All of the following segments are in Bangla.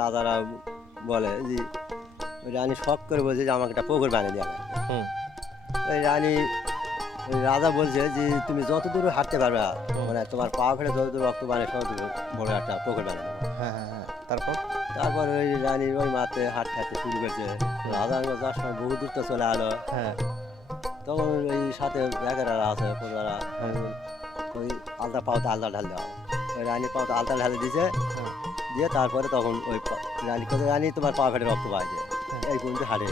রাজারা বলে যে ওই রানী শখ করে বলছে যে আমাকে একটা পুকুর বানিয়ে দেওয়া লাগবে। ওই রানী ওই রাজা বলছে যে তুমি যত দূর হাঁটতে পারবে মানে তোমার পা ফেলে যত দূর রক্ত বানিয়ে তত দূর বড় একটা পুকুর বানিয়ে দেবো। তারপর ওই রানী ওই মাঠে হাঁটতে হাঁটতে শুরু করছে। রাজার যার সময় বহু দূর তো চলে আলো। তখন ওই সাথে একেরা আছে পরিবারা ওই আলতা পাওতে আলতা ঢাল দেওয়া। ওই রানী পাওতে আলতা ঢালে দিয়েছে দিয়ে তারপরে তখন ওই রানী কোথায় রানী তোমার পা ফেটে রক্ত পাইছে এই পর্যন্ত হাঁটে।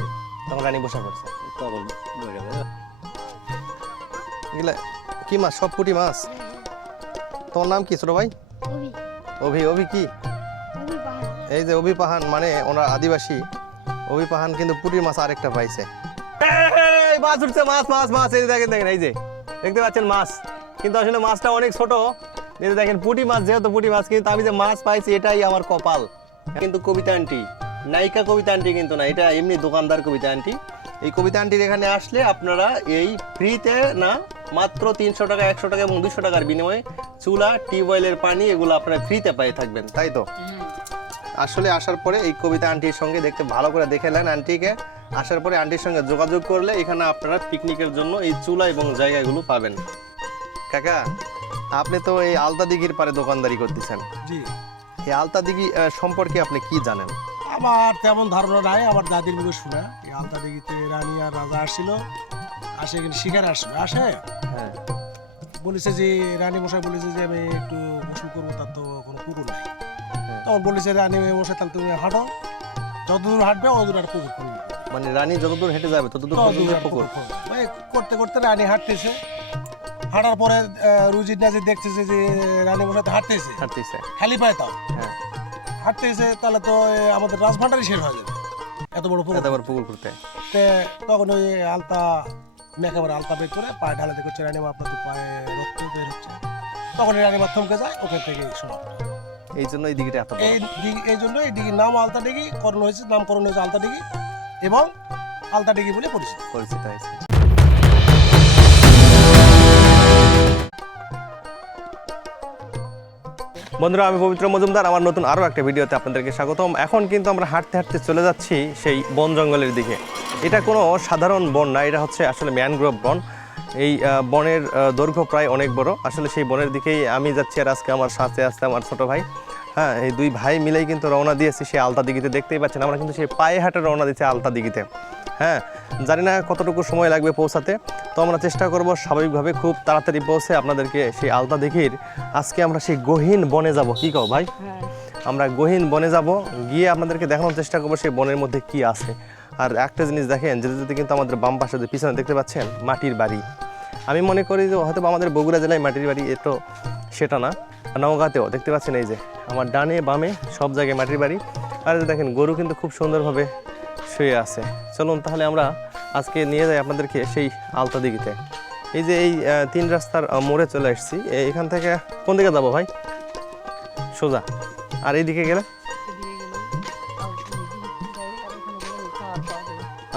তখন রানী বসে পড়ছে। তখন বসে বলে এগুলা কি মাছ? সব পুঁটি মাছ। তোমার নাম কি ছোট ভাই? অভি। অভি কি? এই যে অভি পাহান মানে ওনার আদিবাসী অভি পাহান কিন্তু পুঁটির মাছ আরেকটা পাইছে। মাছ উঠছে, মাছ মাছ মাছ। এই দেখেন দেখেন, এই যে দেখতে পাচ্ছেন মাছ, কিন্তু আসলে মাছটা অনেক ছোট। এই যে দেখেন পুঁটি মাছ, যেহেতু পুঁটি মাছ, কিন্তু আমি যে মাছ পাইছি এটাই আমার কপাল। কিন্তু কবিতা আন্টি, নায়িকা কবিতা আন্টি কিন্তু না, এটা এমনি দোকানদার কবিতা আন্টি। এই কবিতা আন্টির এখানে আসলে আপনারা এই ফ্রিতে না, মাত্র 300 টাকা 100 টাকা এবং 200 টাকার বিনিময়ে চুলা, টিউবওয়েলের পানি এগুলো আপনারা ফ্রিতে পেয়ে থাকবেন, তাই তো? আসলে আসার পরে এই কবিতা আন্টির সঙ্গে দেখতে ভালো করে দেখে নেন আন্টিকে। আসার পরে আন্টির সঙ্গে যোগাযোগ করলে এখানে আপনারা পিকনিকের জন্য এই চুলা এবং জায়গাগুলো পাবেন। কাকা, আপনি তো এই আলতা দিঘির পারে দোকানদারি করতেছেন। জি। এই আলতা দিঘি সম্পর্কে আপনি কি জানেন? আমার তেমন ধারণা নাই, আমার দাদির মুখে শোনা। এই আলতা দিঘিতে রানী আর রাজা আসছিল, আসে এখানে শিকারে আসবে, আসে হ্যাঁ, বলেছে যে রানী মশাই বলেছে যে আমি একটু গোসল করবো, তার তো কোনো পুকুর নাই। তখন বলেছে রানী মশাই তাহলে তুমি হাঁটো, যতদূর হাঁটবে অতদূর আর পুকুর করবে। মানে রানী যতদূর হেঁটে যাবে ততদূর পর্যন্ত পুকুর। ওই করতে করতে রানী হাঁটতেছে, হাঁটার পরে রুজির নাজির দেখতেছে যে রানী মশাই তো হাঁটতেছে খালি পায়ে, তাও হাঁটতেছে, তাহলে তো আমাদের রাজভান্ডারই শেষ হয়ে যাবে এত বড় পুকুর করতে। তখন ওই আলতা একেবারে আলতা বের করে পায়ে ঢালাতে করছে, রানীমা আপনার তো পায়ে রক্ত বের হচ্ছে। তখন রানীমা থমকে যায়, ওখান থেকে সমাপ্ত। এই জন্য এই দিঘিটা এত বড়। এই জন্য এই দিঘির নাম আলতা দিঘি নামকরণ হয়েছে আলতা দিঘি এবং আলতা দিঘি বলে পরিচিত হয়েছে। বন্ধুরা, আমি পবিত্র মজুমদার, আমার নতুন আরও একটা ভিডিওতে আপনাদেরকে স্বাগতম। এখন কিন্তু আমরা হাঁটতে হাঁটতে চলে যাচ্ছি সেই বন জঙ্গলের দিকে। এটা কোনো সাধারণ বন না, এটা হচ্ছে আসলে ম্যানগ্রোভ বন। এই বনের দৈর্ঘ্য প্রায় অনেক বড়। আসলে সেই বনের দিকেই আমি যাচ্ছি, আর আজকে আমার সাথে আসতে আমার ছোটো ভাই। হ্যাঁ, এই দুই ভাই মিলেই কিন্তু রওনা দিয়েছি সেই আলতা দিঘিতে। দেখতেই পাচ্ছেন আমরা কিন্তু সেই পায়ে হাঁটে রওনা দিচ্ছি আলতা দিঘিতে। হ্যাঁ, জানি না কতটুকু সময় লাগবে পৌঁছাতে, তো আমরা চেষ্টা করব স্বাভাবিকভাবে খুব তাড়াতাড়ি পৌঁছে আপনাদেরকে সেই আলতা দিঘির আজকে আমরা সেই গহীন বনে যাব। কি কও ভাই? আমরা গহীন বনে যাব, গিয়ে আপনাদেরকে দেখানোর চেষ্টা করবো সেই বনের মধ্যে কি আছে। আর একটা জিনিস দেখেন, যেতে যেতে কিন্তু আমাদের বাম পাশে যে পিছনে দেখতে পাচ্ছেন মাটির বাড়ি। আমি মনে করি যে হয়তো আমাদের বগুড়া জেলায় মাটির বাড়ি, এতো সেটা না, নওগাঁতেও দেখতে পাচ্ছেন এই যে আমার ডানে বামে সব জায়গায় মাটির বাড়ি। আর দেখেন গরু কিন্তু খুব সুন্দরভাবে শুয়ে আছে। চলুন তাহলে আমরা আজকে নিয়ে যাই আপনাদেরকে সেই আলতা দিঘিতে। এই যে এই 3 রাস্তার মোড়ে চলে আসছি। এখান থেকে কোন দিকে যাবো ভাই? সোজা। আর এইদিকে গেলে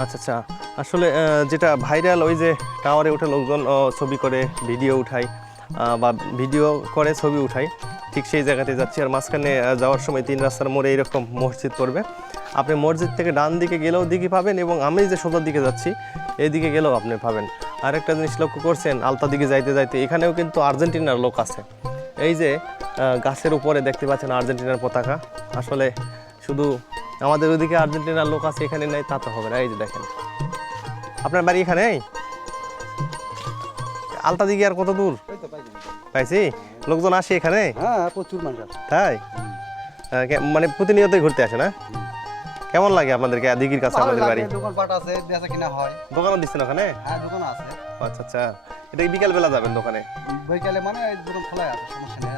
আচ্ছা, আসলে যেটা ভাইরাল, ওই যে টাওয়ারে উঠে লোকজন ছবি করে ভিডিও উঠায় বা ভিডিও করে ছবি উঠায়, ঠিক সেই জায়গাতে যাচ্ছি। আর মাঝখানে যাওয়ার সময় 3 রাস্তার মোড়ে এইরকম মসজিদ পড়বে। আপনি মসজিদ থেকে ডান দিকে গেলেও দিঘি পাবেন, এবং আমি যে সোজার দিকে যাচ্ছি এইদিকে গেলেও আপনি পাবেন। আরেকটা জিনিস লক্ষ্য করছেন, আলতা দিকে যাইতে যাইতে এখানেও কিন্তু আর্জেন্টিনার লোক আছে। এই যে গাছের উপরে দেখতে পাচ্ছেন আর্জেন্টিনার পতাকা। আসলে শুধু আমাদের ওইদিকে আর্জেন্টিনার লোক আছে, এখানে নাই তা তো হবে না। এই যে দেখেন, আপনার বাড়ি এখানে। আলতা দিঘি আর কত দূর পাইছি? লোকজন আসে এখানে? হ্যাঁ, প্রচুর মানুষ। তাই? মানে প্রতিনিয়তই ঘুরতে আসে না? কেমন লাগে আপনাদেরকে দিঘির কাছে আমাদের বাড়ি? দোকানপাট আছে, বেচা কিনা হয়। দোকানও দিচ্ছেন ওখানে? হ্যাঁ, দোকান আছে। আচ্ছা, এটা বিকাল বেলা যাবেন দোকানে? বৈকালে মানে দোকান খোলা আছে, সমস্যা নেই।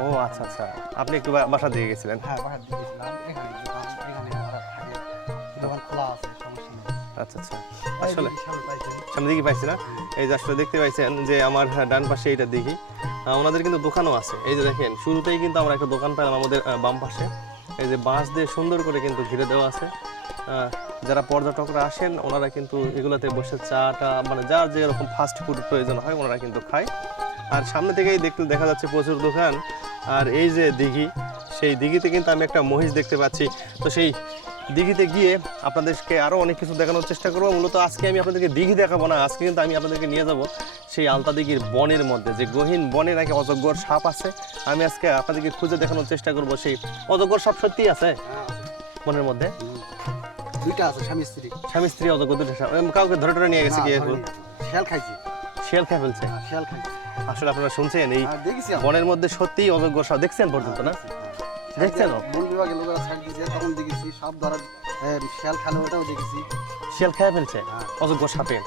ও আচ্ছা, আপনি একটু বাসা দিয়ে গেছিলেন? হ্যাঁ, বাসা দিয়ে গেছিলাম। এখানে দোকান খোলা আছে, সমস্যা নেই। আচ্ছা, আসলে সামনে দিঘি পাইছি না? এই যে আসলে দেখতে পাইছেন যে আমার ডান পাশে এইটা দিঘি। ওনাদের কিন্তু দোকানও আছে। এই যে দেখেন, শুরুতেই কিন্তু আমরা একটা দোকান পেলাম আমাদের বাম পাশে। এই যে বাঁশ দিয়ে সুন্দর করে কিন্তু ঘিরে দেওয়া আছে। যারা পর্যটকরা আসেন ওনারা কিন্তু এগুলোতে বসে চাটা, মানে যার যে এরকম ফাস্ট ফুড প্রয়োজন হয় ওনারা কিন্তু খায়। আর সামনে থেকেই দেখা যাচ্ছে প্রচুর দোকান। আর এই যে দিঘি, সেই দিঘিতে কিন্তু আমি একটা মহিষ দেখতে পাচ্ছি। তো সেই দিঘিতে গিয়ে আপনাদেরকে আরও অনেক কিছু দেখানোর চেষ্টা করবো। মূলত আজকে আমি আপনাদেরকে দিঘি দেখাবো না, আজকে কিন্তু আমি আপনাদেরকে নিয়ে যাব সেই আলতা দিঘির বনের মধ্যে, যে গহীন বনে নাকি অজগর সাপ আছে। আমি আজকে আপনাদেরকে খুঁজে দেখানোর চেষ্টা করব সেই অজগর সাপ সত্যিই আছে বনের মধ্যে। দুইটা আছে, স্বামী স্ত্রী। স্বামী স্ত্রী অজগর দুটো সাপ কাউকে ধরে ধরে নিয়ে গেছে কি? শিয়াল খাইছি। শিয়াল খেয়ে ফেলছে? শিয়াল খাইছি। আসলে আপনারা শুনছেন এই বনের মধ্যে সত্যিই অজগর সাপ দেখছেন পর্যন্ত না? দেখছেন? বন বিভাগের লোকেরা সাইড দিয়েছে, তখন দেখেছি সাপ ধরার শিয়াল খেলে, ওটাও দেখেছি। শিয়াল খেয়ে ফেলছে অজগর সাপে?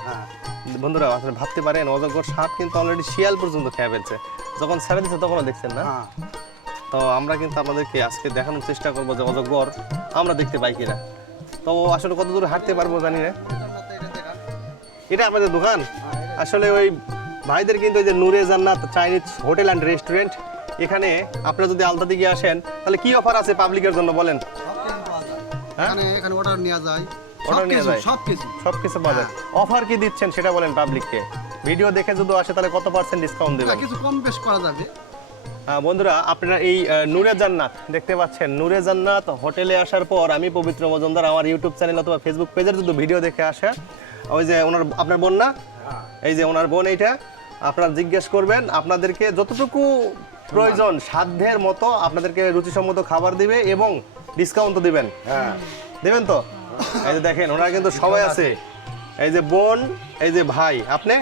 বন্ধুরা আপনারা ভাবতে পারেন অজগর সাপ কিন্তু অলরেডি শিয়াল পর্যন্ত খেয়ে ফেলছে, যখন ছেড়ে দিচ্ছে তখনও দেখছেন না? তো আমরা কিন্তু আপনাদেরকে আজকে দেখানোর চেষ্টা করবো যে অজগর আমরা দেখতে পাই কিনা। তো আসলে কত দূর হাঁটতে পারবো জানি না। এটা আমাদের দোকান আসলে ওই ভাইদের কিন্তু ওই যে নূরে জান্নাত চাইনিজ হোটেল অ্যান্ড রেস্টুরেন্ট, এখানে আপনারা যদি আলতা দিকে আসেন তাহলে কি অফার আছে পাবলিকের জন্য বলেন? এখানে অর্ডার নেওয়া যায়, অর্ডার নেওয়া যায়, সবকিছু পাওয়া যায়। অফার কি দিচ্ছেন সেটা বলেন পাবলিককে। ভিডিও দেখে যদি আসে তাহলে কত % ডিসকাউন্ট দেবেন? কিছু কম বেশ করা যাবে। বন্ধুরা আপনারা এই নূরে জান্নাত দেখতে পাচ্ছেন, নূরে জান্নাত হোটেলে আসার পর আমি পবিত্র মজুমদার আমার ইউটিউব চ্যানেল অথবা ফেসবুক পেজের যদি ভিডিও দেখে আসে, ওই যে আপনার বোন না, এই যে ওনার বোন, এইটা আপনারা জিজ্ঞেস করবেন, আপনাদেরকে যতটুকু প্রয়োজন সাধ্যের মতো আপনাদেরকে রুচিসম্মত খাবার দিবে এবং ডিসকাউন্টও দিবেন। দেবেন তো? এই যে দেখেন ওনারা কিন্তু সবাই আছে, এই যে বোন, এই যে ভাই, আপনি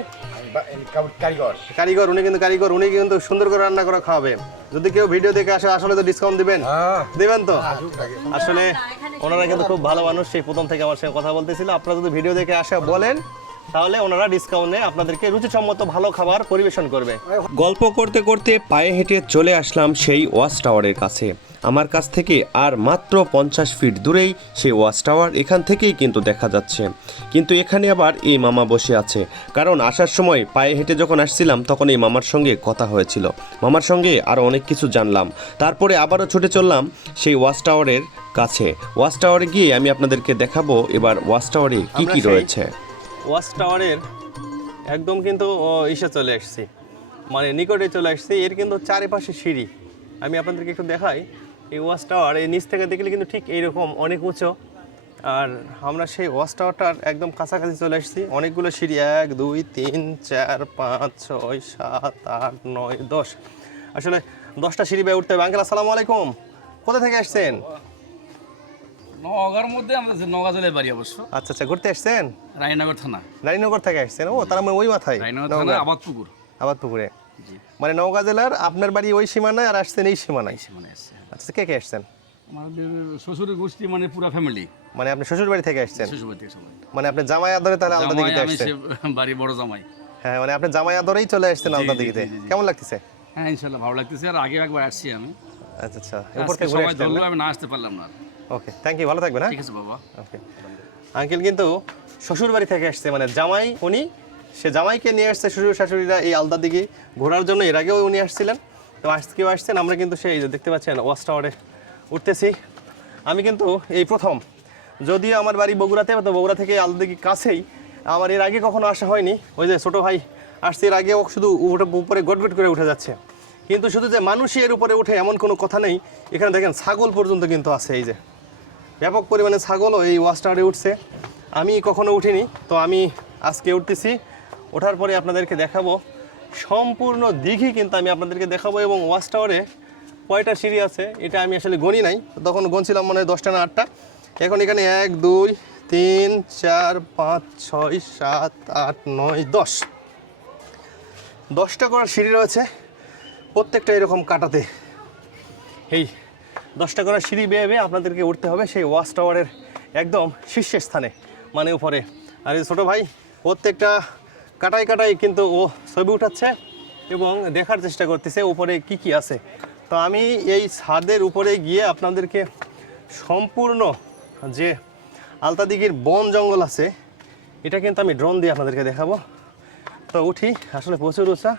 কারিগর, উনি কিন্তু কারিগর, উনি কিন্তু সুন্দর করে রান্না করে খাওয়াবে। যদি কেউ ভিডিও দেখে আসে আসলে তো ডিসকাউন্ট দিবেন, দিবেন তো? আসলে ওনারা কিন্তু খুব ভালো মানুষ, সেই প্রথম থেকে আমার সঙ্গে কথা বলতেছিল। আপনারা যদি ভিডিও দেখে আসে বলেন তাহলে ওনারা ডিসকাউন্টে আপনাদেরকে রুচিসম্মত ভালো খাবার পরিবেশন করবে। গল্প করতে করতে পায়ে হেঁটে চলে আসলাম সেই ওয়াচ টাওয়ারের কাছে। আমার কাছ থেকে আর মাত্র 50 ফিট দূরেই সেই ওয়াচ টাওয়ার, এখান থেকেই কিন্তু দেখা যাচ্ছে। কিন্তু এখানে আবার এই মামা বসে আছে, কারণ আসার সময় পায়ে হেঁটে যখন আসছিলাম তখন এই মামার সঙ্গে কথা হয়েছিল। মামার সঙ্গে আরও অনেক কিছু জানলাম, তারপরে আবারও ছুটে চললাম সেই ওয়াচ টাওয়ারের কাছে। ওয়াচ টাওয়ারে গিয়ে আমি আপনাদেরকে দেখাবো এবার ওয়াচ টাওয়ারে কি কি রয়েছে। ওয়াচ টাওয়ারের একদম কিন্তু ইসে চলে আসছি, মানে নিকটে চলে আসছি। এর কিন্তু চারিপাশে সিঁড়ি, আমি আপনাদেরকে একটু দেখাই। এই ওয়াচ টাওয়ার এই নিচ থেকে দেখলে কিন্তু ঠিক এইরকম অনেক উঁচু, আর আমরা সেই ওয়াচ টাওয়ারটার একদম কাছাকাছি চলে আসছি। অনেকগুলো সিঁড়ি, 1 2 3 4 5 6 7 8 9 10, আসলে 10টা সিঁড়ি বেয়ে উঠতে হবে। আঙ্কেল আসসালামু আলাইকুম, কোথা থেকে আসছেন? নওগাঁর মধ্যে আমাদের নওগাঁ জেলার বাড়ি অবশ্য। আচ্ছা আচ্ছা, ঘুরতে আসছেন? রানীনগর থানা। রানীনগর থেকে আসছেন? ও তার মানে ওই মাথায় রানীনগর থানা আবাদপুকুর। আবাদপুকুরে, মানে নওগাঁ জেলার আপনার বাড়ি ওই সীমানায় আর আসছেন এই সীমানায়? মানে আসছে। আচ্ছা, কে কে আসছেন? আমাদের শ্বশুরের গোষ্ঠী, মানে পুরো ফ্যামিলি। মানে আপনি শ্বশুর বাড়ি থেকে আসছেন? শ্বশুর বাড়ি থেকে সবাই। মানে আপনি জামাই আদরে তাহলে আলতা দিঘিতে আসছেন? বাড়ি বড় জামাই। হ্যাঁ, মানে আপনি জামাই আদরেই চলে আসছেন আলতা দিঘিতে। কেমন লাগতেছে? হ্যাঁ ইনশাআল্লাহ ভালো লাগতেছে। আর আগে একবার আসছি আমি। আচ্ছা আচ্ছা, উপর থেকে ঘুরে আসছেন? আমি না আসতে পারলাম না। ওকে, থ্যাংক ইউ, ভালো থাকবেন। হ্যাঁ ঠিক আছে বাবা। ওকে। আঙ্কেল কিন্তু শ্বশুর বাড়ি থেকে আসছে, মানে জামাই, উনি সে জামাইকে নিয়ে আসছে শ্বশুর শাশুড়িরা এই আলতা দিঘি ঘোরার জন্য। এর আগেও উনি আসছিলেন, তো আজকেও আসছেন। আমরা কিন্তু সেই দেখতে পাচ্ছেন ওয়াচ টাওয়ারে উঠতেছি। আমি কিন্তু এই প্রথম, যদিও আমার বাড়ি বগুড়াতে, তো বগুড়া থেকে আলতা দিঘি কাছেই, আমার এর আগে কখনো আসা হয়নি। ওই যে ছোটো ভাই আসছে, এর আগেও শুধু উপরে গটগট করে উঠে যাচ্ছে। কিন্তু শুধু যে মানুষই এর উপরে উঠে এমন কোনো কথা নেই, এখানে দেখেন ছাগল পর্যন্ত কিন্তু আছে। এই যে ব্যাপক পরিমাণে ছাগলও এই ওয়াচ টাওয়ারে উঠছে। আমি কখনো উঠিনি, তো আমি আজকে উঠতেছি। ওঠার পরে আপনাদেরকে দেখাবো সম্পূর্ণ দিঘি, কিন্তু আমি আপনাদেরকে দেখাবো। এবং ওয়াচ টাওয়ারে কয়টা সিঁড়ি আছে এটা আমি আসলে গণি নাই, তখন গণছিলাম মনে হয় 10টা না 8টা। এখন এখানে 1 2 3 4 5 6 7 8 9 10, 10টা করে সিঁড়ি রয়েছে, প্রত্যেকটা এরকম কাটাতে। এই 10টা করে সিঁড়ি বেয়ে বেয়ে আপনাদেরকে উঠতে হবে সেই ওয়াচ টাওয়ারের একদম শীর্ষস্থানে, মানে উপরে। আর এই ছোটো ভাই প্রত্যেকটা কাটাই কাটাই কিন্তু ও ছবি উঠাচ্ছে এবং দেখার চেষ্টা করতেছে উপরে কি কি আছে। তো আমি এই ছাদের উপরে গিয়ে আপনাদেরকে সম্পূর্ণ যে আলতা দিঘির বন জঙ্গল আছে এটা কিন্তু আমি ড্রোন দিয়ে আপনাদেরকে দেখাবো। তো উঠি, আসলে প্রচুর উঁচা,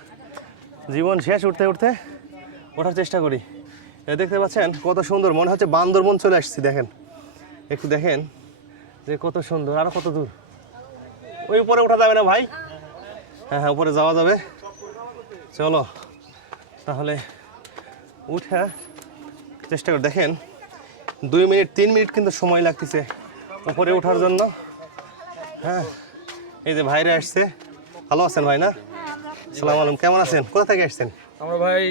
জীবন শেষ উঠতে উঠতে ওঠার চেষ্টা করি। দেখতে পাচ্ছেন কত সুন্দর, মনে হচ্ছে বান্দরবন চলে আসছি। দেখেন, একটু দেখেন যে কত সুন্দর। আরও কত দূর? ওই উপরে ওঠা যাবে না ভাই? হ্যাঁ হ্যাঁ, উপরে যাওয়া যাবে। চলো তাহলে উঠে চেষ্টা করে দেখেন 2 মিনিট 3 মিনিট কিন্তু সময় লাগতেছে উপরে ওঠার জন্য। হ্যাঁ, এই যে ভাইরা আসছে। ভালো আছেন ভাই? না, আসসালামু আলাইকুম, কেমন আছেন? কোথা থেকে আসছেন? আমরা ভাই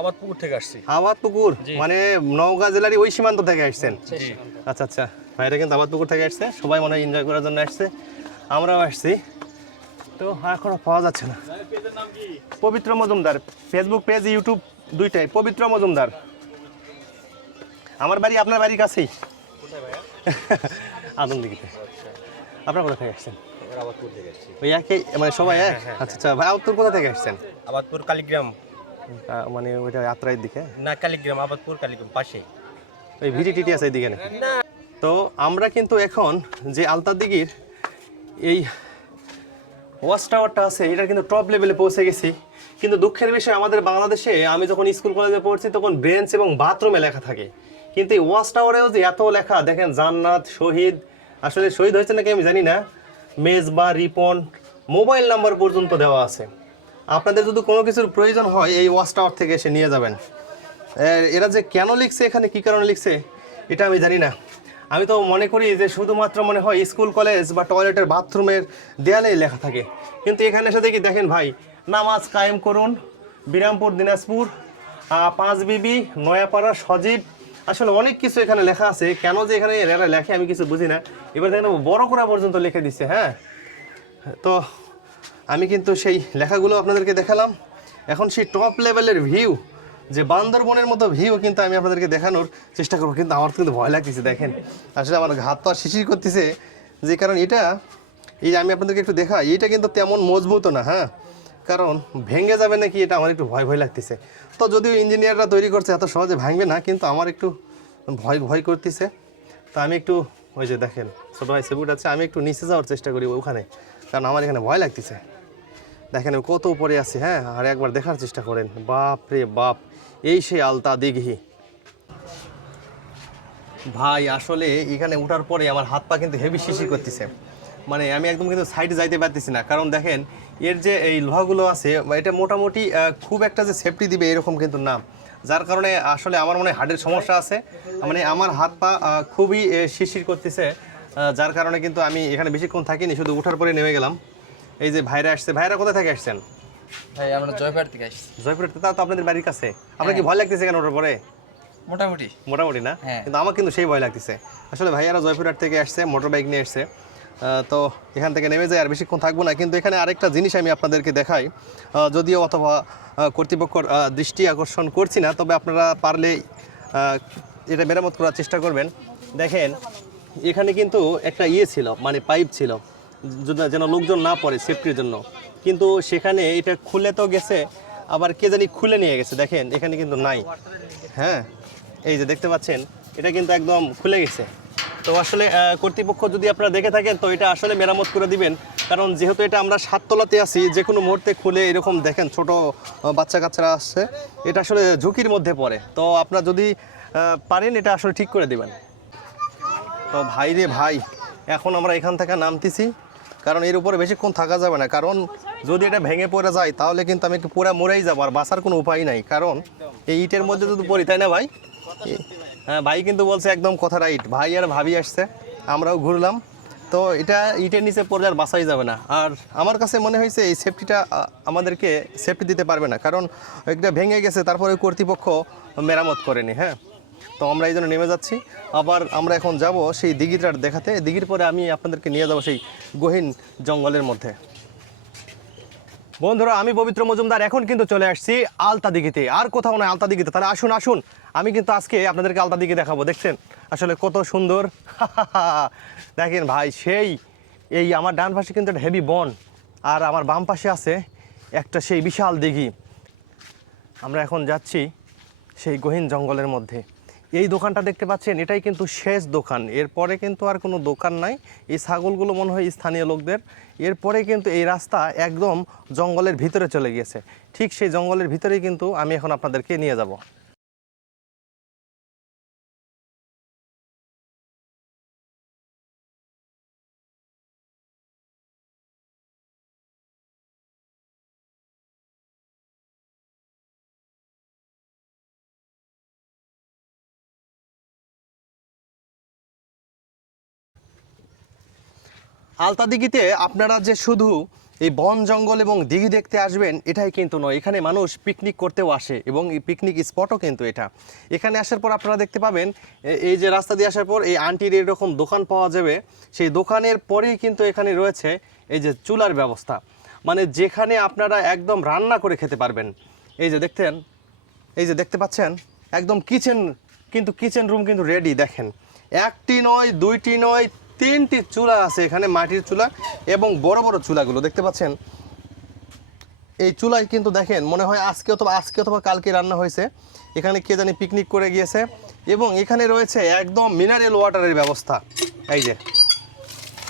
আবাদপুকুর থেকে আসছি। আবাদপুকুর মানে নওগাঁ জেলারই ওই সীমান্ত থেকে আসছেন? আচ্ছা আচ্ছা, ভাইরা কিন্তু আবাদপুকুর থেকে আসছে, সবাই মনে হয় এনজয় করার জন্য আসছে, আমরাও আসছি। তো এখনো পাওয়া যাচ্ছে না। পবিত্র মজুমদার, ফেসবুক পেজ ইউটিউব দুইটাই পবিত্র মজুমদার। আমার বাড়ি আপনার বাড়ির কাছেই, আদমদিঘিতে। আপনার কোথা থেকে আসছেন? আবাদপুর থেকে আসছি। ওই একই মানে সবাই এক? আচ্ছা আচ্ছা, ভাই আবাদপুর কোথা থেকে আসছেন? আবাদপুর কালীগ্রাম। মানে ওইটা আত্রাইয়ের দিকে? না, কালীগ্রাম, আবাদপুর কালীগ্রাম পাশে। ওই ভিজিটিটি আছে এইদিকে নাকি? তো আমরা কিন্তু এখন যে আলতাদিঘির এই ওয়াচ টাওয়ারটা আছে, এটা কিন্তু টপ লেভেলে পৌঁছে গেছি। কিন্তু দুঃখের বিষয়, আমাদের বাংলাদেশে আমি যখন স্কুল কলেজে পড়ছি তখন বেঞ্চ এবং বাথরুমে লেখা থাকে, কিন্তু এই ওয়াচ টাওয়ারেও যে এত লেখা দেখেন, জান্নাত, শহীদ, আসলে শহীদ হয়েছে নাকি আমি জানি না, মেজবা, রিপন, মোবাইল নাম্বার পর্যন্ত দেওয়া আছে। আপনাদের যদি কোনো কিছুর প্রয়োজন হয় এই ওয়াচ টাওয়ার থেকে এসে নিয়ে যাবেন। এরা যে কেন লিখছে এখানে, কী কারণে লিখছে এটা আমি জানি না। আমি তো মনে করি যে শুধুমাত্র মনে হয় স্কুল কলেজ বা টয়লেটের বাথরুমের দেয়ালেই লেখা থাকে, কিন্তু এখানে এসে দেখি দেখেন ভাই, নামাজ কায়েম করুন, বিরামপুর দিনাজপুর, 5 বিবি, নয়াপাড়া, সজীব, আসলে অনেক কিছু এখানে লেখা আছে। কেন যে এখানে এরা লেখে আমি কিছু বুঝি না। এবার দেখেন বড় করা পর্যন্ত লিখে দিচ্ছে। হ্যাঁ, তো আমি কিন্তু সেই লেখাগুলো আপনাদেরকে দেখালাম। এখন সেই টপ লেভেলের ভিউ, যে বান্দরবনের মতো ভিউ কিন্তু আমি আপনাদেরকে দেখানোর চেষ্টা করবো, কিন্তু আমার কিন্তু ভয় লাগতেছে। দেখেন আসলে আমার ঘাত তো আর শিশির করতেছে, যে কারণ এটা, এই আমি আপনাদেরকে একটু দেখাই, এটা কিন্তু তেমন মজবুত না। হ্যাঁ, কারণ ভেঙে যাবে নাকি এটা আমার একটু ভয় ভয় লাগতেছে। তো যদিও ইঞ্জিনিয়াররা তৈরি করছে, এত সহজে ভাঙবে না, কিন্তু আমার একটু ভয় ভয় করতেছে। তো আমি একটু, ওই যে দেখেন ছোটো ভাই সেবুট আছে, আমি একটু নিচে যাওয়ার চেষ্টা করি ওখানে, কারণ আমার এখানে ভয় লাগতেছে। দেখেন কত উপরে আছে। হ্যাঁ, আর একবার দেখার চেষ্টা করেন, বাপ রে বাপ, এই সেই আলতাদিঘি ভাই। আসলে এখানে ওঠার পরে আমার হাত পা কিন্তু হেভি শিশির করতেছে, মানে আমি একদম কিন্তু সাইডে যাইতে পারতেছি না। কারণ দেখেন এর যে এই লোহাগুলো আছে, এটা মোটামুটি খুব একটা যে সেফটি দিবে এরকম কিন্তু না, যার কারণে আসলে আমার মনে হয় হার্টের সমস্যা আছে। মানে আমার হাত পা খুবই শিরশির করতেছে, যার কারণে কিন্তু আমি এখানে বেশিক্ষণ থাকিনি, শুধু ওঠার পরে নেমে গেলাম। এই যে ভাইরা আসছে, ভাইরা কোথা থেকে আসছেন? ভাই আমরা জয়পুর থেকে আসছি। জয়পুর, তাও তো আপনাদের বাড়ির কাছে। আপনার কি ভয় লাগতেছে কেন ওঠার পরে? মোটামুটি মোটামুটি না, হ্যাঁ। কিন্তু আমার কিন্তু সেই ভয় লাগতেছে। আসলে ভাইয়ারা জয়পুরহাট থেকে আসছে, মোটর বাইক নিয়ে আসছে। তো এখান থেকে নেমে যায়, আর বেশিক্ষণ থাকবো না। কিন্তু এখানে আরেকটা জিনিস আমি আপনাদেরকে দেখাই, যদিও অথবা কর্তৃপক্ষর দৃষ্টি আকর্ষণ করছি না, তবে আপনারা পারলে এটা মেরামত করার চেষ্টা করবেন। দেখেন এখানে কিন্তু একটা ছিল, মানে পাইপ ছিল, যেন লোকজন না পড়ে সেফটির জন্য, কিন্তু সেখানে এটা খুলে তো গেছে, আবার কে জানি খুলে নিয়ে গেছে। দেখেন এখানে কিন্তু নাই। হ্যাঁ, এই যে দেখতে পাচ্ছেন, এটা কিন্তু একদম খুলে গেছে। তো আসলে কর্তৃপক্ষ যদি আপনারা দেখে থাকেন, তো এটা আসলে মেরামত করে দিবেন, কারণ যেহেতু এটা আমরা 7 তলাতে আছি, যে কোনো মুহূর্তে খুলে এরকম দেখেন ছোট বাচ্চা কাচ্চারা আসছে, এটা আসলে ঝুঁকির মধ্যে পড়ে। তো আপনারা যদি পারেন এটা আসলে ঠিক করে দিবেন। তো ভাই রে ভাই, এখন আমরা এখান থেকে নামতেছি, কারণ এর উপরে বেশিক্ষণ থাকা যাবে না, কারণ যদি এটা ভেঙে পড়ে যায় তাহলে কিন্তু আমি একটু পুরা মরেই যাবো, আর বাঁচার কোনো উপায় নাই। কারণ এই ইটের মধ্যে যদি পড়ি, তাই না ভাই? হ্যাঁ, ভাই কিন্তু বলছে একদম কথা রাইট। ভাই আর ভাবি আসছে, আমরাও ঘুরলাম। তো এটা ইটের নিচে পড়লে আর বাঁচাই যাবে না। আর আমার কাছে মনে হয়েছে এই সেফটিটা আমাদেরকে সেফটি দিতে পারবে না, কারণ এটা ভেঙে গেছে, তারপরে কর্তৃপক্ষ মেরামত করেনি। হ্যাঁ, তো আমরা এই জন্য নেমে যাচ্ছি। আবার আমরা এখন যাব সেই দিঘিটার দেখাতে, দিঘির পরে আমি আপনাদেরকে নিয়ে যাব সেই গহীন জঙ্গলের মধ্যে। বন্ধুরা, আমি পবিত্র মজুমদার এখন কিন্তু চলে আসছি আলতাদিঘিতে, আর কোথাও নয়, আলতাদিঘিতে। তাহলে আসুন আসুন, আমি কিন্তু আজকে আপনাদেরকে আলতাদিঘি দেখাবো। দেখছেন আসলে কত সুন্দর। দেখেন ভাই, সেই এই আমার ডান পাশে কিন্তু একটা হেভি বন, আর আমার বাম পাশে আছে একটা সেই বিশাল দিঘি। আমরা এখন যাচ্ছি সেই গহীন জঙ্গলের মধ্যে। এই দোকানটা দেখতে পাচ্ছেন, এটাই কিন্তু শেষ দোকান, এরপরে কিন্তু আর কোনো দোকান নাই। এই ছাগলগুলো মনে হয় স্থানীয় লোকদের। এরপরে কিন্তু এই রাস্তা একদম জঙ্গলের ভিতরে চলে গিয়েছে। ঠিক সেই জঙ্গলের ভিতরেই কিন্তু আমি এখন আপনাদেরকে নিয়ে যাব। আলতা দিঘিতে আপনারা যে শুধু এই বন জঙ্গল এবং দিঘি দেখতে আসবেন এটাই কিন্তু নয়, এখানে মানুষ পিকনিক করতেও আসে এবং এই পিকনিক স্পটও কিন্তু এটা। এখানে আসার পর আপনারা দেখতে পাবেন এই যে রাস্তা দিয়ে আসার পর এই আন্টির এরকম দোকান পাওয়া যাবে, সেই দোকানের পরেই কিন্তু এখানে রয়েছে এই যে চুলার ব্যবস্থা, মানে যেখানে আপনারা একদম রান্না করে খেতে পারবেন। এই যে দেখতে পাচ্ছেন একদম কিচেন, কিন্তু কিচেন রুম কিন্তু রেডি। দেখেন একটি নয়, দুইটি নয়, 3টি চুলা আছে এখানে, মাটির চুলা এবং বড় বড় চুলাগুলো দেখতে পাচ্ছেন। এই চুলায় কিন্তু দেখেন মনে হয় আজকে অথবা কালকে রান্না হয়েছে, এখানে কে জানি পিকনিক করে গিয়েছে। এবং এখানে রয়েছে একদম মিনারেল ওয়াটারের ব্যবস্থা। এই যে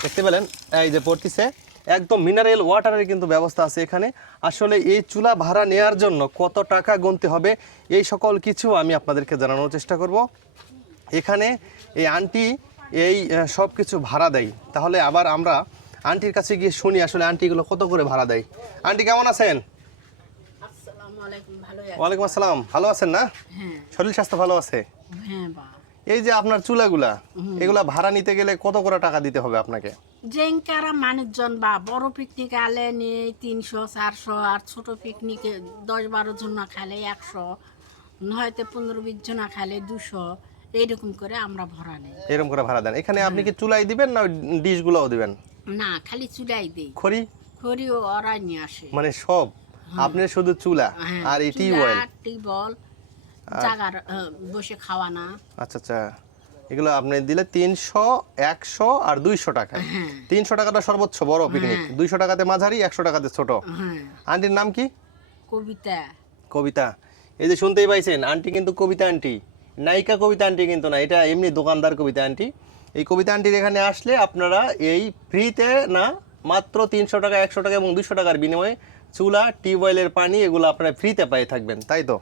দেখতে পেলেন, এই যে পড়তিছে একদম মিনারেল ওয়াটারের কিন্তু ব্যবস্থা আছে এখানে। আসলে এই চুলা ভাড়া নেওয়ার জন্য কত টাকা গুনতে হবে এই সকল কিছু আমি আপনাদেরকে জানানোর চেষ্টা করব। এখানে এই আন্টি এই সব কিছু ভাড়া দেয়। তাহলে আবার আমরা আন্টির কাছে গিয়ে শুনি আসলে আন্টিগুলো কত করে ভাড়া দেয়। আন্টি কেমন আছেন? ওয়ালাইকুম আসসালাম। ভালো আছেন না? শরীর স্বাস্থ্য ভালো আছে? এই যে আপনার চুলাগুলা, এগুলা ভাড়া নিতে গেলে কত করে টাকা দিতে হবে আপনাকে? যেঙ্কারা মানুষজন বা বড় পিকনিক আলে নিয়ে 300 400, আর ছোট পিকনিকে 10-12 জন না খালে 100, হয়তো 15-20 জন খালে 200, এইরকম করে আমরা ভাড়া নেই। এরকম করে ভাড়া দেন। এখানে আপনি কি চুলাই দিবেন না ডিশগুলোও দিবেন? না, খালি চুলাই দেই। খড়িও ওরাই নিয়ে আসে। মানে সব আপনি শুধু চুলা আর এই টিউবওয়েল জায়গার বসে খাওয়া না। আচ্ছা, এগুলো আপনি দিলে 300, 100 আর 200 টাকা। 300 টাকাটা সর্বোচ্চ বড় পিকনিক, 200 টাকাতে মাঝারি, 100 টাকাতে ছোট। আন্টির নাম কি? কবিতা। এই যে শুনতেই পাইছেন, আন্টি কিন্তু কবিতা আন্টি, নায়িকা কবিতা আন্টি কিন্তু না, এটা এমনি দোকানদার কবিতা আন্টি। এই কবিতা আন্টির এখানে আসলে আপনারা এই ফ্রিতে না, মাত্র 300 টাকা, 100 টাকা এবং 200 টাকার বিনিময়ে চুলা, টিউবওয়েলের পানি এগুলো আপনারা ফ্রিতে পেয়ে থাকবেন, তাই তো?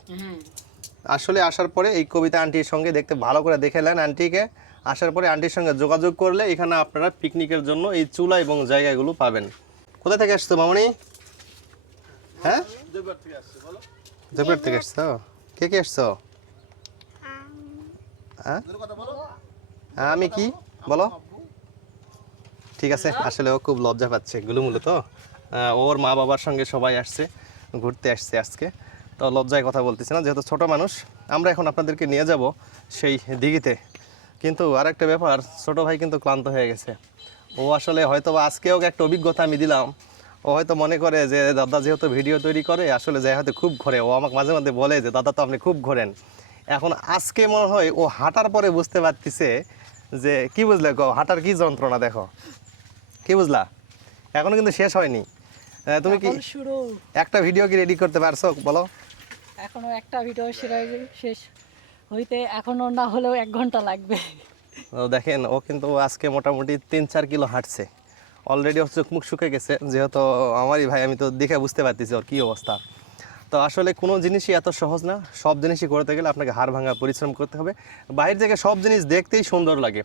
আসলে আসার পরে এই কবিতা আন্টির সঙ্গে ভালো করে দেখে নেন আন্টিকে। আসার পরে আন্টির সঙ্গে যোগাযোগ করলে এখানে আপনারা পিকনিকের জন্য এই চুলা এবং জায়গাগুলো পাবেন। কোথা থেকে আসছো মামনি? হ্যাঁ, জয়পুর থেকে আসছো। কে আসছো? হ্যাঁ, আমি কি বলো? ঠিক আছে, আসলে ও খুব লজ্জা পাচ্ছে, গুলুমুলু তো, ওর মা বাবার সঙ্গে সবাই আসছে, ঘুরতে আসছে আজকে, তো লজ্জায় কথা বলতেছি না, যেহেতু ছোট মানুষ। আমরা এখন আপনাদেরকে নিয়ে যাব সেই দিঘিতে। কিন্তু আরেকটা ব্যাপার, ছোট ভাই কিন্তু ক্লান্ত হয়ে গেছে। ও আসলে হয়তো আজকেও একটা অভিজ্ঞতা আমি দিলাম, ও হয়তো মনে করে যে দাদা যেহেতু ভিডিও তৈরি করে, আসলে যে হয়তো খুব ঘোরে। ও আমাকে মাঝে মাঝে বলে যে দাদা তো আপনি খুব ঘোরেন। এখন আজকে মনে হয় ও হাঁটার পরে বুঝতে পারতেছে যে কি বুঝলে গো, হাঁটার কি যন্ত্রণা। দেখো, কি বুঝলা? এখনো কিন্তু শেষ হয়নি। তুমি কি একটা ভিডিও কি রেডি করতে পারছো বলো? এখনো একটা ভিডিও শেষ হইতে এখনো না হলেও 1 ঘন্টা লাগবে। দেখেন, ও কিন্তু আজকে মোটামুটি 3-4 কিলো হাঁটছে অলরেডি। ওর চোখ মুখ শুকে গেছে, যেহেতু আমারই ভাই, আমি তো দেখে বুঝতে পারতেছি ওর কী অবস্থা। তো আসলে কোনো জিনিসই এত সহজ না, সব জিনিসই করতে গেলে আপনাকে হাড় ভাঙা পরিশ্রম করতে হবে। বাইরে থেকে সব জিনিস দেখতেই সুন্দর লাগে,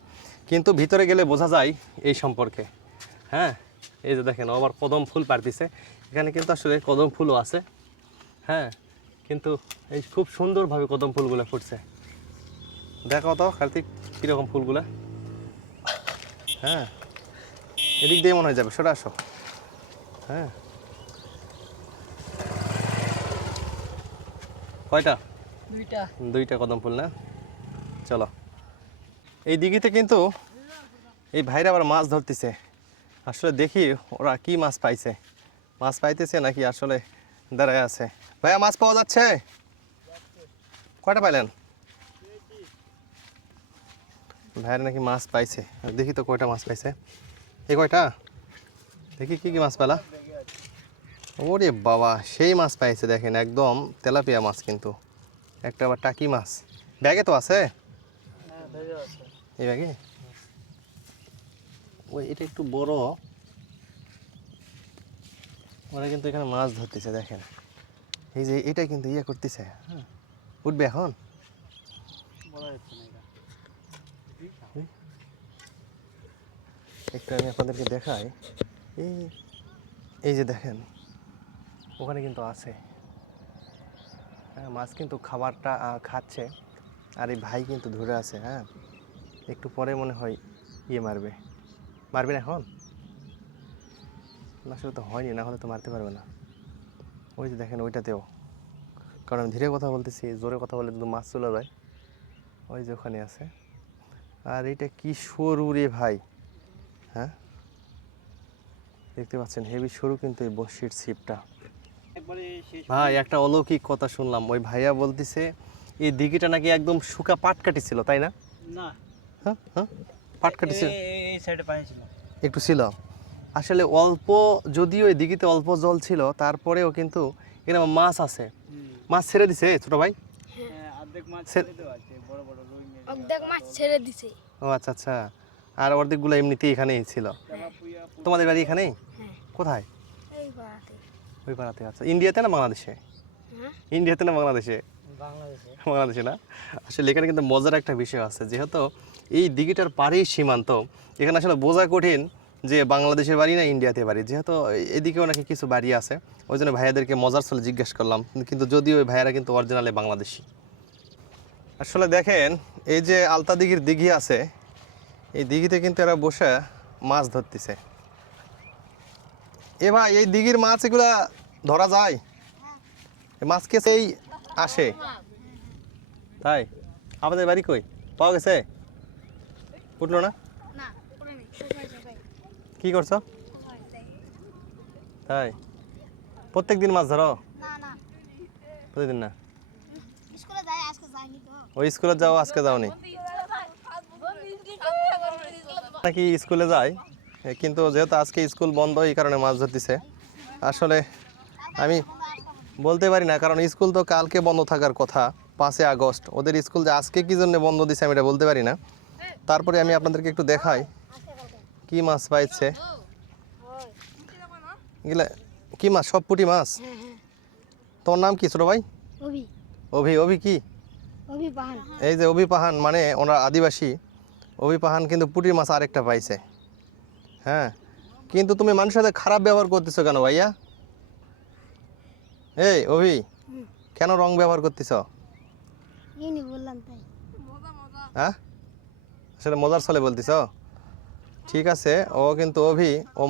কিন্তু ভিতরে গেলে বোঝা যায় এই সম্পর্কে। হ্যাঁ, এই যে দেখেন, ও আবার কদম ফুল পারতিছে। এখানে কিন্তু আসলে কদম ফুলও আছে, হ্যাঁ, কিন্তু এই খুব সুন্দরভাবে কদম ফুলগুলো ফুটছে। দেখো তো কার্তিক, কীরকম ফুলগুলা। হ্যাঁ, এদিক দিয়ে মনে হয়ে যাবে, সেটা আসো। হ্যাঁ, কয়টা? 2টা কদম ফুল না? চলো, এই দিঘিতে কিন্তু এই ভাইরা আবার মাছ ধরতেছে। আসলে দেখি ওরা কি মাছ পাইছে, মাছ পাইতেছে নাকি আসলে দাঁড়ায় আছে। ভাইয়া, মাছ পাওয়া যাচ্ছে? কয়টা পাইলেন? ভাইরা নাকি মাছ পাইছে, দেখি তো কয়টা মাছ পাইছে। এই কয়টা দেখি, কি কি মাছ পেলা? ওরে বাবা, সেই মাছ পাইছে, দেখেন একদম তেলাপিয়া মাছ, কিন্তু একটা আবার টাকি মাছ। ব্যাগে তো আছে? এই ব্যাগে ওই, এটা একটু বড়। ওরা কিন্তু এখানে মাছ ধরতেছে, দেখেন এই যে এটা কিন্তু ইয়ে করতেছে। হ্যাঁ, উঠবে এখন। একটু আমি আপনাদেরকে দেখাই, এই যে দেখেন ওখানে কিন্তু আছে। হ্যাঁ, মাছ কিন্তু খাবারটা খাচ্ছে, আর এই ভাই কিন্তু ধরে আছে। হ্যাঁ, একটু পরে মনে হয় ইয়ে মারবে না এখন। আসলে তো হয়নি, না হলে তো মারতে পারবে না। ওই যে দেখেন ওইটাতেও, কারণ আমি ধীরে কথা বলতেছি, জোরে কথা বলে কিন্তু মাছ চলে যায়। ওই যে ওখানে আছে। আর এইটা কি সরু রে ভাই, হ্যাঁ দেখতে পাচ্ছেন হেভি সরু কিন্তু এই বড়শির ছিপটা। ভাই একটা অলৌকিক কথা শুনলাম, ওই ভাইয়া বলতেছে এই দিঘিটা নাকি একদম শুকা পাটকাঠি ছিল, তাই না? না, হ্যাঁ হ্যাঁ, পাটকাঠি ছিল, এই সাইডে পানি ছিল। একটু ছিল আসলে অল্প, যদিও এই দিঘিতে অল্প জল ছিল তারপরেও কিন্তু এখানে মাছ আছে। মাছ ছেড়ে দিছে ছোট ভাই? অর্ধেক মাছ ছে- ছেড়ে দেওয়া আছে, বড় বড় রুই মাছ। অর্ধেক মাছ ছেড়ে দিছে। ও আচ্ছা আচ্ছা, আর অর্ধেকগুলো এমনিতেই এখানেই ছিল। তোমাদের বাড়ি এখানেই? কোথায়? এই পাড়াতে। ওই পাড়াতে। আচ্ছা, ইন্ডিয়াতে না বাংলাদেশে? হ্যাঁ ইন্ডিয়াতে না বাংলাদেশে? বাংলাদেশে। বাংলাদেশে না। আসলে এখানে কিন্তু মজার একটা বিষয় আছে, যেহেতু এই দিঘিটার পাড়েই সীমান্ত, এখানে আসলে বোঝা কঠিন যে বাংলাদেশের বাড়ি না ইন্ডিয়াতে বাড়ি। যেহেতু এদিকেও নাকি কিছু বাড়ি আছে, ওই জন্য ভাইয়াদেরকে মজার ছলে জিজ্ঞেস করলাম, কিন্তু যদিও ওই ভাইয়ারা কিন্তু অরিজিনালি বাংলাদেশি। আসলে দেখেন এই যে আলতা দিঘির দিঘি আছে, এই দিঘিতে কিন্তু এরা বসে মাছ ধরতেছে। এ ভাই, এই দিঘির মাছ এগুলা ধরা যায়? এই মাছ কে সেই আসে? তাই? আমাদের বাড়ি কই? পাওয়া গেছে? উঠলো না? না করে নেই সবাই কি করছো? তাই? প্রত্যেক দিন মাছ ধরো? না না প্রতিদিন না? স্কুলে যাই আজকে যাইনি তো ওই স্কুলে যাও, আজকে যাওনি নাকি? স্কুলে যায়, কিন্তু যেহেতু আজকে স্কুল বন্ধ এই কারণে মাছ ধরতেছে। আসলে আমি বলতে পারি না, কারণ স্কুল তো কালকে বন্ধ থাকার কথা, 5 আগস্ট। ওদের স্কুল যে আজকে কী জন্য বন্ধ দিছে আমি এটা বলতে পারি না। তারপরে আমি আপনাদেরকে একটু দেখাই কি মাছ পাইছে। এগুলা কি মাছ? সব পুঁটি মাছ। তোর নাম কি ছোট ভাই? অভি অভি। অভি কি? অভি পাহান এই যে অভি পাহান, মানে ওনার আদিবাসী অভি পাহান কিন্তু পুঁটির মাছ আরেকটা পাইছে। হ্যাঁ, কিন্তু তুমি মানুষের সাথে খারাপ ব্যবহার করতেছো কেন ভাইয়া? এই অভি, কেন রং ব্যবহার করতেছ? ইনি বললাম তাই হ্যাঁ, আসলে মজার ছলে বলতেছ? ঠিক আছে, ও কিন্তু অভি, ও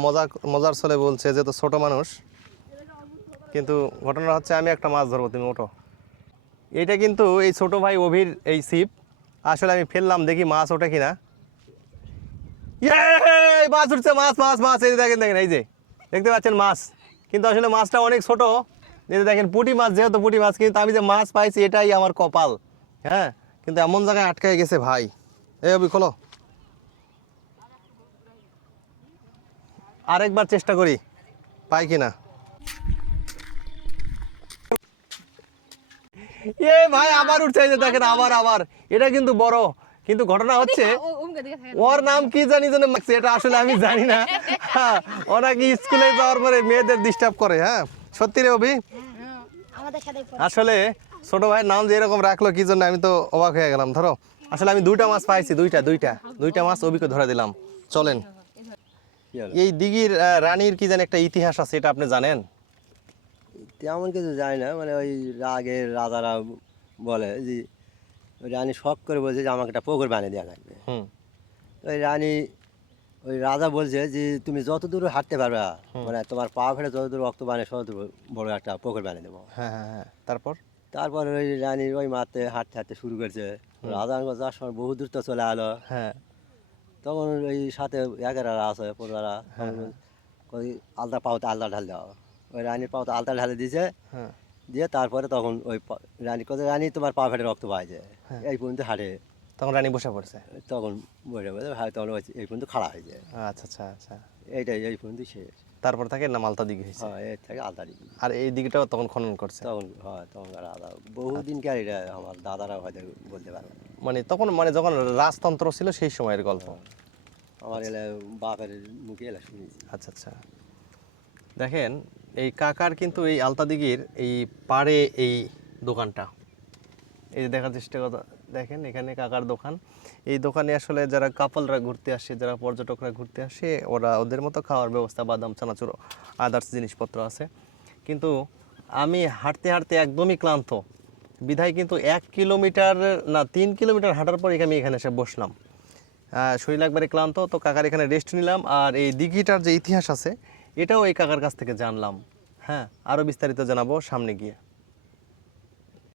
মজার ছলে বলছে, যে তো ছোট মানুষ। কিন্তু ঘটনা হচ্ছে আমি একটা মাছ ধরবো, তুমি ওঠো। এইটা কিন্তু এই ছোট ভাই অভির এই ছিপ। আসলে আমি ফেললাম, দেখি মাছ ওঠে কিনা। ইয়ে, মাছ উঠছে, মাছ মাছ মাছ। এই যে দেখেন দেখেন, এই যে দেখতে পাচ্ছেন মাছ, কিন্তু আসলে মাছটা অনেক ছোট। এই যে দেখেন পুঁটি মাছ, যেহেতু পুঁটি মাছ, কিন্তু আমি যে মাছ পাইছি এটাই আমার কপাল। হ্যাঁ, কিন্তু এমন জায়গায় আটকায় গেছে ভাই। এই অভি খোলো, আরেকবার চেষ্টা করি পাই কিনা। এ ভাই আবার উঠছে, এই যে দেখেন, আবার আবার। এটা কিন্তু বড়, কিন্তু ঘটনা হচ্ছে ওর নাম কি জানি যেন মারছে, এটা আসলে আমি জানি না। হ্যাঁ, ওরা কি স্কুলে যাওয়ার পরে মেয়েদের ডিস্টার্ব করে। হ্যাঁ সত্যি রে অভি, আমাদের সাথে আসলে ছোট ভাইয়ের নাম যে এরকম রাখলো কি জন্য আমি তো অবাক হয়ে গেলাম। ধরো, আসলে আমি 2টা মাছ পাইছি, দুইটা মাছ অভিকে ধরে দিলাম। চলেন, কি হলো? এই দিঘির রানীর কি জানি একটা ইতিহাস আছে, এটা আপনি জানেন? তেমন কিছু জানি না, মানে ওই আগের রাজারা বলে যে ওই রানী শখ করে বলছে যে আমাকে একটা পুকুর বানিয়ে দেওয়া লাগবে। হুম ওই রানী, ওই রাজা বলছে যে তুমি যত দূর হাঁটতে পারবা, মানে তোমার পা ফেলে যত দূর রক্ত বানিয়ে তত দূর বড় একটা পুকুর বানিয়ে দেবো। হ্যাঁ হ্যাঁ হ্যাঁ, তারপর? তারপর ওই রানী ওই মাঠে হাঁটতে হাঁটতে শুরু করছে। রাজা যাওয়ার সময় বহু দূর তো চলে আলো। হ্যাঁ তখন ওই সাথে একেরা আছে পড়ারা, ওই আলতা পাওতে আলতা ঢাল দেওয়া। ওই রানীর পাওতে আলতা ঢালে দিয়েছে, হ্যাঁ দিয়ে তারপরে তখন ওই রানী কোথায়, রানী তোমার পা ফেটে রক্ত পাইছে এই পর্যন্ত হাঁটে। তখন রানী বসে পড়ছে। তখন বসে বসে ভাই তখন এই পর্যন্ত খাড়া হয়েছে। আচ্ছা আচ্ছা আচ্ছা, এইটাই এই পর্যন্ত শেষ। তারপর থেকে নাম আলতা দিঘি হয়েছে। হ্যাঁ, এর থেকে আলতা দিবি। আর এই দিঘিটাও তখন খনন করছে। তখন হয়, তখন রাজা বহুদিন কে এটা আমার দাদারা হয়তো বলতে পারবে না। মানে তখন, মানে যখন রাজতন্ত্র ছিল সেই সময়ের গল্প। আমার এলে বাপের মুখে এলে শুনেছি। আচ্ছা আচ্ছা, দেখেন এই কাকার কিন্তু এই আলতা দিঘির এই পাড়ে এই দোকানটা, এই যে দেখার চেষ্টা করো, দেখেন এখানে কাকার দোকান। এই দোকানে আসলে যারা কাপলরা ঘুরতে আসে, যারা পর্যটকরা ঘুরতে আসে, ওরা ওদের মতো খাওয়ার ব্যবস্থা, বাদাম চানাচুর আদার্স জিনিসপত্র আছে। কিন্তু আমি হাঁটতে হাঁটতে একদমই ক্লান্ত, বিধায় কিন্তু 1 কিলোমিটার না 3 কিলোমিটার হাঁটার পর আমি এখানে এসে বসলাম। শরীর একবারে ক্লান্ত, তো কাকার এখানে রেস্ট নিলাম। আর এই দিঘিটার যে ইতিহাস আছে, এটাও এই কাকার কাছ থেকে জানলাম। হ্যাঁ, আরও বিস্তারিত জানাবো সামনে গিয়ে।